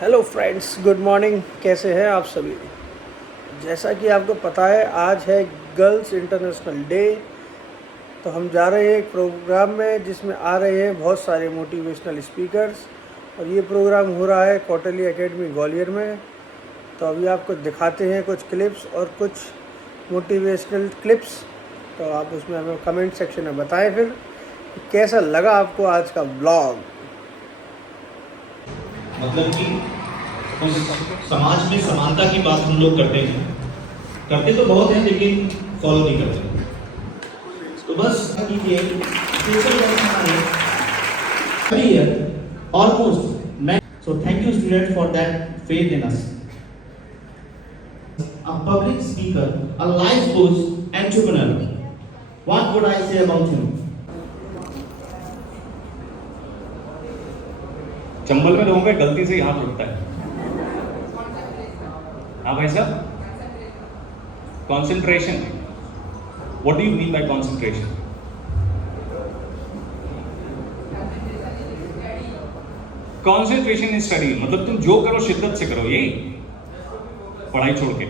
Hello friends, good morning. कैसे हैं आप सभी? जैसा कि आपको पता है, आज है गर्ल्स इंटरनेशनल डे। तो हम जा रहे हैं एक प्रोग्राम में जिसमें आ रहे हैं बहुत सारे मोटिवेशनल स्पीकर्स, और ये प्रोग्राम हो रहा है कौटिल्य एकेडमी ग्वालियर में। तो अभी आपको दिखाते हैं कुछ क्लिप्स और कुछ मोटिवेशनल क्लिप्स। तो आप उसमें हमें कमेंट सेक्शन में बताएं फिर कि कैसा लगा आपको आज का ब्लॉग। मतलब कि उस समाज में समानता की बात हम लोग करते हैं, करते तो बहुत हैं लेकिन फॉलो नहीं करते। तो बस ऑलमोस्ट मैं so thank you student for that faith in us. A public speaker, a life coach, entrepreneur. What would I say about him? Chambal में लोगों का गलती से यहाँ रुकता है। हाँ भाई साहब, concentration. What do you mean by concentration? Concentration is study, मतलब तुम जो करो शिद्दत से करो, यही पढ़ाई छोड़ के।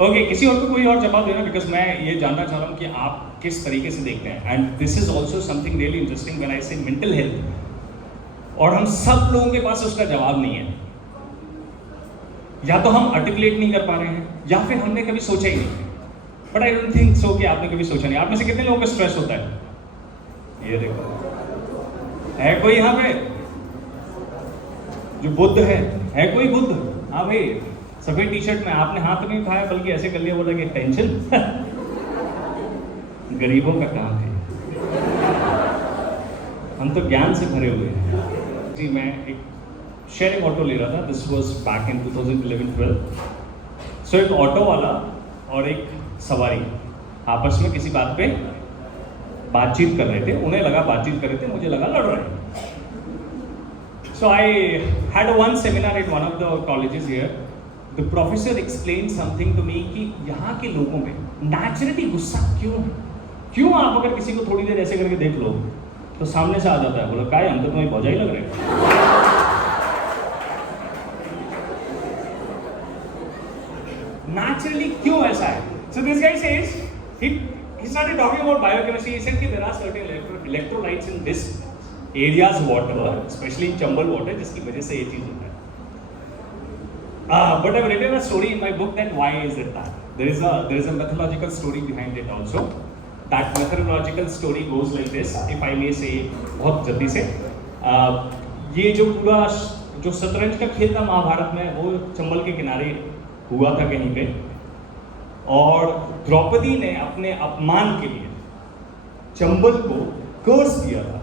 ओके, किसी और को कोई और जवाब देना, बिकॉज मैं ये जानना चाह रहा हूँ कि आप किस तरीके से देखते हैं। And this is also something really interesting when I से मेंटल हेल्थ, और हम सब लोगों के पास उसका जवाब नहीं है। या तो हम आर्टिकुलेट नहीं कर पा रहे हैं, या फिर हमने कभी सोचा ही नहीं। But I don't think so कि आपने कभी सोचा नहीं। आप में से कितने लोगों को स्ट्रेस होता है? ये देखो, है कोई यहाँ पे जो बुद्ध है कोई बुद्ध? हाँ भाई, सफेद टी शर्ट में। आपने हाथ नहीं उठाया बल्कि ऐसे कर लिया, बोला कि टेंशन। गरीबों का काम है, हम तो ज्ञान से भरे हुए हैं जी। मैं एक शेयरिंग ऑटो ले रहा था, दिस वाज बैक इन 2011-12। सो एक ऑटो वाला और एक सवारी आपस में किसी बात पे बातचीत कर रहे थे। उन्हें लगा बातचीत कर रहे थे, मुझे लगा लड़ रहे हैं। So I had one seminar at one of the colleges here. The professor explain something to me कि यहाँ के लोगों में नेचुरली गुस्सा क्यों है। क्यों आप अगर किसी को थोड़ी देर ऐसे करके देख लो तो सामने से आ जाता है, बोला क्या है, हम तो तुम्हें भौजाई लग रहे हैं। नेचुरली क्यों ऐसा है? So this guy says he started talking about biochemistry. He said कि there are certain electrolytes in this area's water, especially in Chambal water, जिसकी वजह से ये चीज होता है। But I've written a story in my book that why is it that there is a methodological story behind it also. That methodological story goes like this, if I may say, बहुत जल्दी से। ये जो पूरा जो शतरंज का खेल था महाभारत में, वो चंबल के किनारे हुआ था कहीं पे, और द्रौपदी ने अपने अपमान के लिए चंबल को कर्ज दिया था।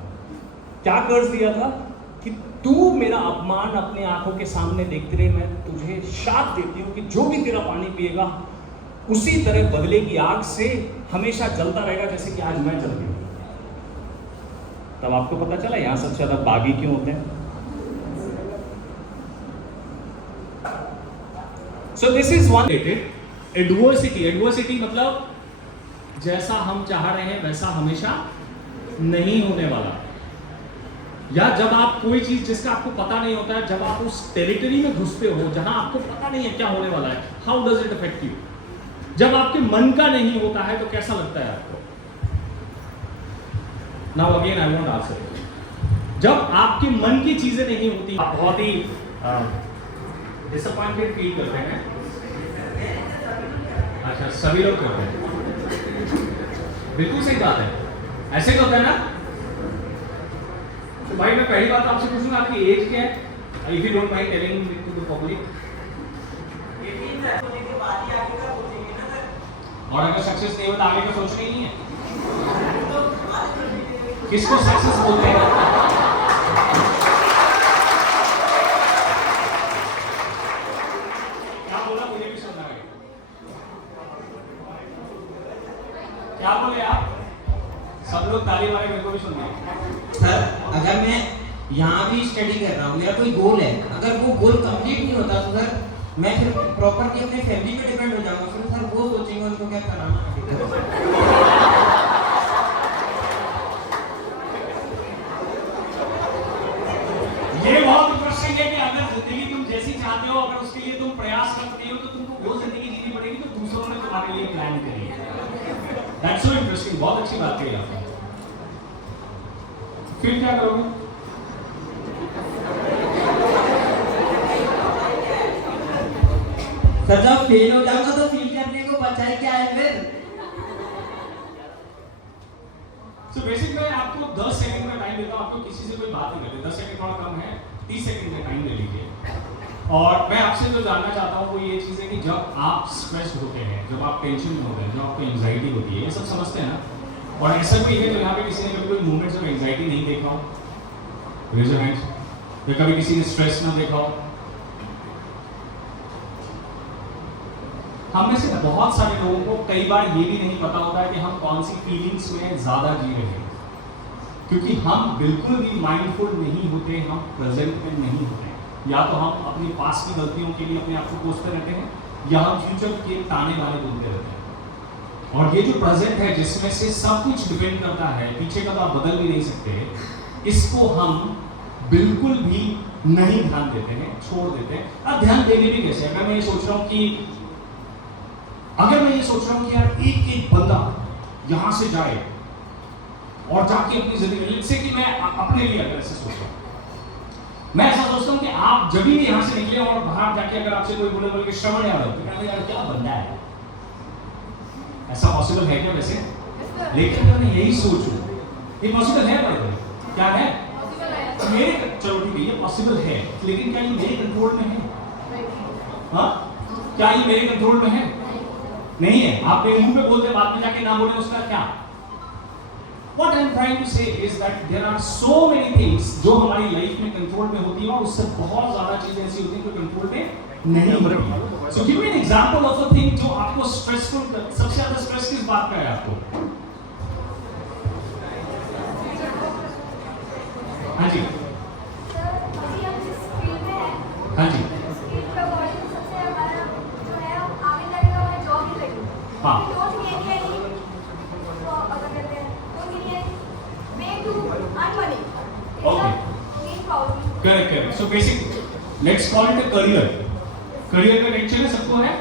क्या कर्ज दिया था? कि तू मेरा अपमान अपने आंखों के सामने देखते रहे, मैं तुझे शाप देती हूँ कि जो भी तेरा पानी पिएगा उसी तरह बदले की आग से हमेशा जलता रहेगा जैसे कि आज मैं जल रही हूँ। तब आपको पता चला यहां सबसे ज्यादा बागी क्यों होते हैं। So this is one adversity. Adversity मतलब जैसा हम चाह रहे हैं वैसा हमेशा नहीं होने वाला। या जब आप कोई चीज जिसका आपको पता नहीं होता है, जब आप उस टेरिटरी में घुसते हो जहां आपको पता नहीं है क्या होने वाला है, how does it affect you? जब आपके मन का नहीं होता है तो कैसा लगता है आपको? Now again I want answer. जब आपके मन की चीजें नहीं होती, आप बहुत ही डिसअपॉइंटेड फील करते हैं। अच्छा, सभी लोग करते हैं, बिल्कुल सही बात है, ऐसे ही होता है ना। तो भाई मैं पहली बात आपसे पूछूंगा, आपकी एज क्या है? If you don't mind telling to the public. और अगर सक्सेस नहीं होता आगे का सोचना ही नहीं है। किसको सक्सेस बोलते हैं? क्या बोला, मुझे भी सुनना है। क्या बोले आप? सब लोग ताली मारे, मेरे को भी सुनना है। सर, अगर मैं यहाँ भी स्टडी कर रहा हूँ, मेरा कोई गोल है, अगर वो गोल कंप्लीट नहीं होता तो सर मैं फिर प्रॉपर्टी अपने फैमिली पे डिपेंड हो जाऊंगा। फिर सर वो सोचेंगे उनको क्या कराना है। बहुत अच्छी बात कही आपने। फिर क्या करोगे? सर जब फेल हो जाऊंगा तो फील करने को बचा ही क्या है फिर? So basically मैं आपको 10 सेकंड का टाइम देता हूँ, आपको किसी से कोई बात नहीं करते। 10 सेकंड थोड़ा कम है, 30 सेकंड का टाइम ले लीजिए। और मैं आपसे जो जानना चाहता हूँ वो ये चीज़ है कि जब आप स्ट्रेस्ड होते हैं, जब आप टेंशन में होते हैं, जब आपको एंजाइटी होती है, ये सब समझते हैं ना? और ऐसा कोई है जो यहाँ पे किसी ने कभी कोई मूवमेंट्स ऑफ एंजाइटी नहीं देखा हो? Raise your hands. या कभी किसी ने स्ट्रेस ना देखा हो? हम में से बहुत सारे लोगों को कई बार ये भी नहीं पता होता है कि हम कौन सी फीलिंग्स में ज्यादा जी रहे हैं, क्योंकि हम बिल्कुल भी माइंडफुल नहीं होते, हम प्रेजेंट में नहीं होते। या तो हम अपनी पास्ट की गलतियों के लिए अपने आप को कोसते रहते हैं, या हम फ्यूचर के ताने वाले बोलते रहते हैं। और ये जो प्रेजेंट है, जिसमें से सब कुछ डिपेंड करता है, पीछे का तो आप बदल भी नहीं सकते, इसको हम बिल्कुल भी नहीं ध्यान देते हैं, छोड़ देते हैं। अब ध्यान देंगे भी कैसे? अगर मैं ये सोच रहा हूँ कि यार एक एक बंदा यहां से जाए और जाके अपनी जिंदगी से, कि मैं अपने लिए अगर ऐसे सोच रहा हूं, मैं ऐसा सोचता हूं कि आप जब भी यहां से निकले और बाहर जाके अगर आपसे कोई बोले कि श्रवण यार हो, तो कहते यार क्या बंदा है, ऐसा पॉसिबल है क्या वैसे? लेकिन अगर मैं यही सोचूं, ये पॉसिबल है भाई? क्या है? मेरे, चलो ठीक है ये पॉसिबल है, लेकिन क्या ये मेरे कंट्रोल में है? हाँ, क्या ये मेरे कंट्रोल में है? नहीं है। आप मेरे मुंह पे बोलते, बाद में जाके ना बोले, उसका क्या? What I'm trying to say is that there are so many things जो हमारी लाइफ में कंट्रोल में होती है, और उससे बहुत ज्यादा चीजें ऐसी होती हैं जो कंट्रोल में नहीं होती। So give me an example of a thing जो आपको स्ट्रेसफुल, सबसे ज्यादा स्ट्रेस किस बात का है आपको? हाँ जी, हाँ जी, हाँ, correct. So basic, let's call it a career. Career का टेंशन है, सबको है?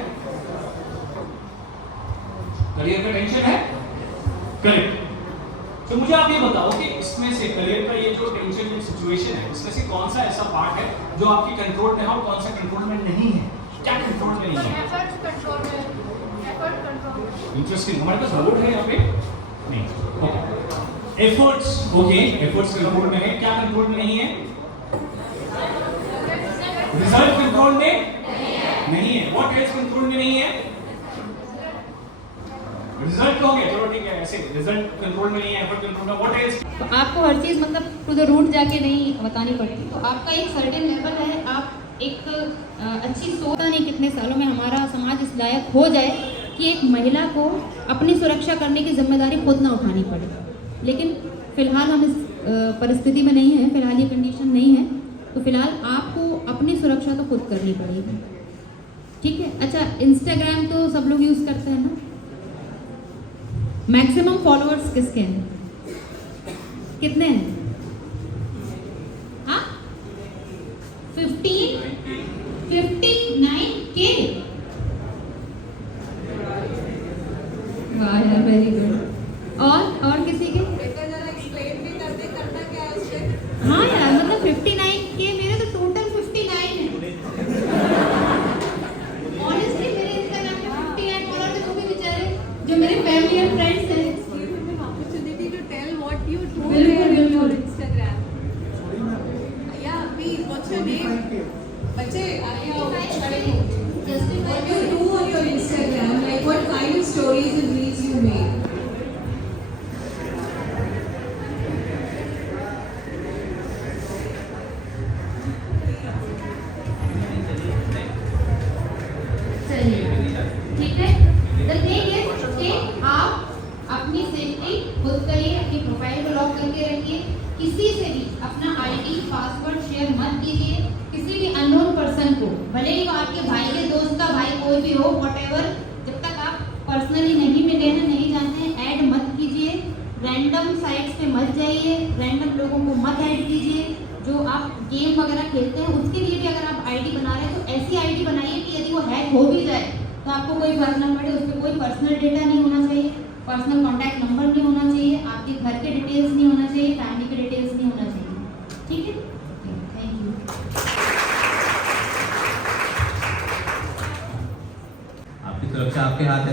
करियर का टेंशन है, करेक्ट। तो मुझे आप ये बताओ कि इसमें से करियर का ये जो टेंशन की सिचुएशन है, इसमें से कौन सा ऐसा पार्ट है जो आपके कंट्रोल में है और कौन सा कंट्रोल में नहीं है? क्या कंट्रोल में नहीं है? इंटरेस्टिंग। हमारे पास रोड है यहाँ पे नहीं? Okay, efforts, okay, efforts control में है। क्या कंट्रोल में नहीं है? रिजल्ट कंट्रोल में नहीं है। व्हाट एल्स कंट्रोल में नहीं है? रिजल्ट हो गया, चलो ठीक है, ऐसे रिजल्ट कंट्रोल में नहीं है, एफर्ट कंट्रोल में। What else? तो आपको हर चीज़ मतलब टू द रूट जाके नहीं बतानी पड़ेगी। तो आपका एक सर्टेन लेवल है, आप एक अच्छी सोच नहीं, कितने सालों में हमारा समाज इस लायक हो जाए कि एक महिला को अपनी सुरक्षा करने की जिम्मेदारी खुद ना उठानी पड़े। लेकिन फिलहाल हम इस परिस्थिति में नहीं है, फिलहाल ये कंडीशन नहीं है, तो फिलहाल आपको अपनी सुरक्षा तो खुद करनी पड़ेगी, ठीक है? अच्छा, इंस्टाग्राम तो सब लोग यूज़ करते हैं ना? मैक्सिमम फॉलोअर्स किसके हैं? कितने हैं? हाँ, 59K। वाह यार, वेरी गुड। और किसी के? हाँ यार, मतलब 59K, मेरे तो टोटल 59 है। ऑनेस्टली मेरे इंस्टाग्राम पे 59 फॉलोअर थे, तो भी बेचारे जो मेरे फैमिली एंड फ्रेंड्स हैं। Opportunity to tell what you do बिल्कुल, on your बिल्कुल। Instagram. Yeah, please, what's your name? बच्चे, what you do on your Instagram, like what kind of stories and reels you make. ठीक है, the thing is कि आप अपनी safety खुद करिए, अपनी प्रोफाइल को लॉक करके रखिए, किसी से भी अपना आईडी पासवर्ड शेयर मत कीजिए, किसी भी अननोन पर्सन को, भले ही वो आपके भाई के दोस्त का भाई कोई भी हो, व्हाटएवर, जब तक आप पर्सनली नहीं मिले हैं, नहीं जानते हैं, ऐड मत कीजिए, रैंडम साइट्स पे मत जाइए, रैंडम लोगों को मत ऐड कीजिए। जो आप गेम वगैरह खेलते हैं उसके लिए भी अगर आप आईडी बना रहे हैं तो ऐसी आईडी बनाइए कि यदि वो हैक हो भी जाए तो आपको कोई फर्क ना पड़े, उस पर कोई पर्सनल डेटा नहीं होना चाहिए, पर्सनल कॉन्टैक्ट नंबर नहीं होना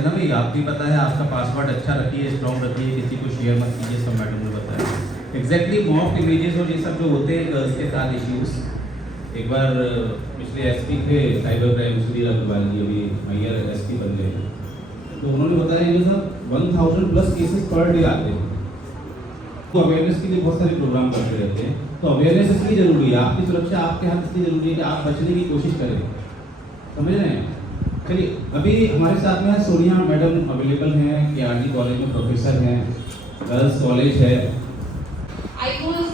ना भाई, आपको पता है, आपका पासवर्ड अच्छा रखिए, स्ट्रॉन्ग रखिए, किसी को शेयर मत कीजिए, सब मैडम ने बताया। एग्जैक्टली मॉक इमेजेस और ये सब जो होते हैं गर्ल्स के साथ इश्यूज, एक बार पिछले एसपी थे साइबर क्राइम सुधीर अग्रवाल जी, अभी मैयर एसपी बन गए, तो उन्होंने बताया ये सब 1000+ केसेस पर डे आते हैं। तो अवेयरनेस के लिए बहुत सारे प्रोग्राम करते रहते हैं। तो अवेयरनेस इसलिए जरूरी है, आपकी सुरक्षा आपके हाथ इसलिए जरूरी है कि आप बचने की कोशिश करें, समझ रहे हैं। चलिए, अभी हमारे साथ में सोनिया मैडम अवेलेबल हैं, KRG कॉलेज में प्रोफेसर हैं, गर्ल्स कॉलेज है। I was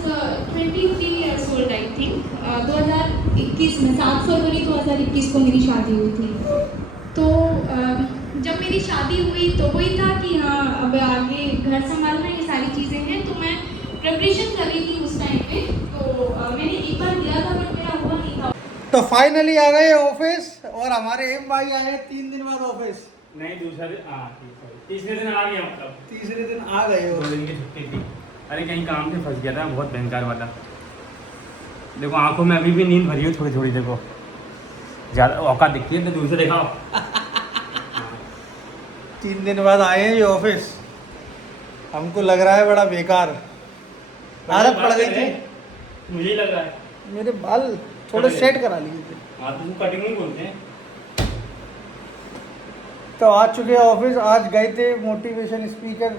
23 years old, I think. 2021 में 7 फरवरी 2021 को मेरी शादी हुई थी। तो जब मेरी शादी हुई तो वही था कि हाँ अब आगे घर संभालना, ये सारी चीज़ें हैं, तो मैं प्रिपरेशन कर रही थी उस टाइम पे। तो मैंने एक बार दिया था बट मेरा हुआ नहीं था। तो फाइनली आ गए ऑफिस और हमारे एम भाई आए 3 दिन बाद ऑफिस। नहीं, दूसरा दिन तीसरे दिन आ गया, मतलब तीसरे दिन आ गए हो। 2 दिन की छुट्टी थी। अरे कहीं काम से फंस गया था, बहुत भयंकर वाला। देखो आंखों में अभी भी नींद भरी है थोड़ी थोड़ी, देखो ज़्यादा औकात दिखती है तो दूर से दिखाओ। 3 दिन बाद आए हैं ये ऑफिस, हमको लग रहा है बड़ा बेकार। आदत पड़ गई थी, मुझे लग रहा है। मेरे बाल थोड़े सेट करा लिए थे। हाँ तो कटिंग ही बोलते हैं। तो आ चुके हैं ऑफिस। आज गए थे, मोटिवेशन स्पीकर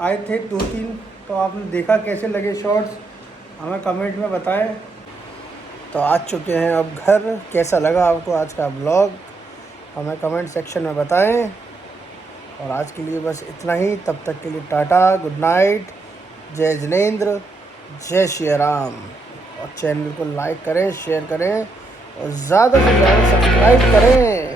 आए थे 2-3, तो आपने देखा कैसे लगे शॉर्ट्स, हमें कमेंट में बताएं। तो आ चुके हैं अब घर। कैसा लगा आपको आज का ब्लॉग, हमें कमेंट सेक्शन में बताएं। और आज के लिए बस इतना ही, तब तक के लिए टाटा, गुड नाइट, जय जिनेंद्र, जय श्री राम। और चैनल को लाइक करें, शेयर करें और ज़्यादा से ज़्यादा सब्सक्राइब करें।